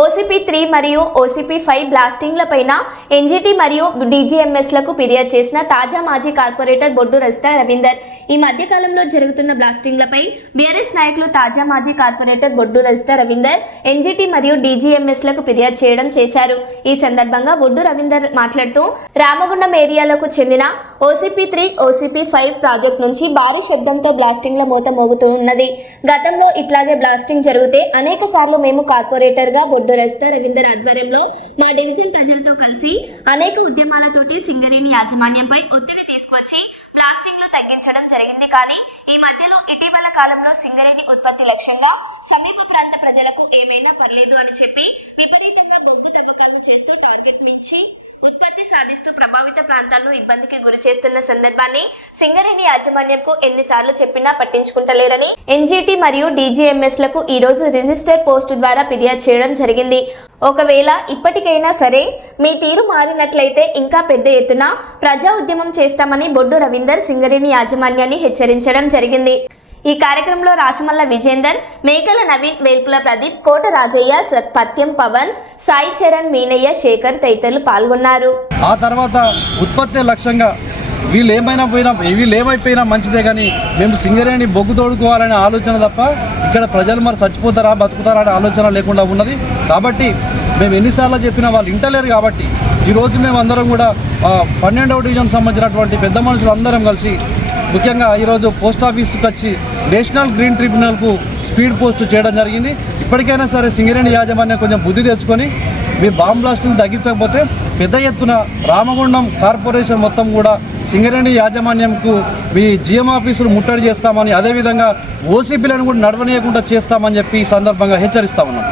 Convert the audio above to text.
OCP three మరియు OCP five బ్లాస్టింగ్లపైన NGT మరియు డీజీఎంఎస్లకు ఫిర్యాదు చేసిన తాజా మాజీ కార్పొరేటర్ బొడ్డు రస్తా రవీందర్. ఈ మధ్యకాలంలో జరుగుతున్న బ్లాస్టింగ్లపై బీఆర్ఎస్ నాయకులు తాజా మాజీ కార్పొరేటర్ బొడ్డు రస్తా రవీందర్ ఎన్జీటీ మరియు డీజీఎంఎస్లకు ఫిర్యాదు చేయడం చేశారు. ఈ సందర్భంగా బొడ్డు రవీందర్ మాట్లాడుతూ రామగుండం ఏరియాలకు చెందిన OCP three OCP five project నుంచి భారీ శబ్దంతో బ్లాస్టింగ్ల మూత మోగుతూ ఉన్నది గతంలో ఇట్లాగే బ్లాస్టింగ్ జరిగితే అనేక సార్లు మేము కార్పొరేటర్గా బొడ్డు రస్తా రవీందర్ ఆధ్వర్యంలో మా డివిజన్ ప్రజలతో కలిసి అనేక ఉద్యమాలతోటి సింగరేణి యాజమాన్యంపై ఒత్తిడి తీసుకొచ్చి ప్లాస్టింగ్లు తగ్గించడం జరిగింది. కానీ ఈ మధ్యలో ఇటీవల కాలంలో సింగరేణి ఉత్పత్తి లక్ష్యంగా సమీప ప్రాంత ప్రజలకు ఏమైనా పర్లేదు అని చెప్పి విపరీతంగా బొగ్గు తవ్వకాలను చేస్తూ టార్గెట్ నుంచి ఉత్పత్తి సాధిస్తూ ప్రభావిత ప్రాంతాలను ఇబ్బందికి గురి చేస్తున్న సందర్భాన్ని సింగరేణి యాజమాన్యంకు ఎన్నిసార్లు చెప్పినా పట్టించుకుంటలేరని ఎన్జీటీ మరియు డీజీఎంఎస్లకు ఈ రోజు రిజిస్టర్ పోస్ట్ ద్వారా ఫిర్యాదు చేయడం జరిగింది. ఒకవేళ ఇప్పటికైనా సరే మీ తీరు మారినట్లయితే ఇంకా పెద్ద ఎత్తున ప్రజా ఉద్యమం చేస్తామని బొడ్డు రవీందర్ సింగరేణి యాజమాన్యాన్ని హెచ్చరించడం జరిగింది. ఈ కార్యక్రమంలో రాసమల్ల విజేందర్ మేకల నవీన్ వేల్పుల ప్రదీప్ కోట రాజయ్య సత్పత్యం పవన్ సాయి చరణ్ మీనయ్య శేఖర్ తదితరులు పాల్గొన్నారు. ఆ తర్వాత ఉత్పత్తి లక్ష్యంగా వీళ్ళు ఏమైనా పోయినా వీళ్ళు ఏమైపోయినా మంచిదే కానీ మేము సింగరేణి బొగ్గు తోడుకోవాలనే ఆలోచన తప్ప ఇక్కడ ప్రజలు మరి చచ్చిపోతారా బతుకుతారా అనే ఆలోచన లేకుండా ఉన్నది. కాబట్టి మేము ఎన్నిసార్లు చెప్పినా వాళ్ళు ఇంటలేరు కాబట్టి ఈరోజు మేము అందరం కూడా పన్నెండవ డివిజన్ సంబంధించినటువంటి పెద్ద మనుషులు అందరం కలిసి ముఖ్యంగా ఈరోజు పోస్ట్ ఆఫీస్కి వచ్చి నేషనల్ గ్రీన్ ట్రిబ్యునల్కు స్పీడ్ పోస్ట్ చేయడం జరిగింది. ఇప్పటికైనా సరే సింగరేణి యాజమాన్యం కొంచెం బుద్ధి తెచ్చుకొని మీ బాంబ్ బ్లాస్ట్ని తగ్గించకపోతే పెద్ద ఎత్తున రామగుండం కార్పొరేషన్ మొత్తం కూడా సింగరేణి యాజమాన్యంకు మీ జిఎం ఆఫీసులు ముట్టడి చేస్తామని అదేవిధంగా ఓసీపీలను కూడా నడవనీయకుండా చేస్తామని చెప్పి ఈ సందర్భంగా హెచ్చరిస్తా ఉన్నాం.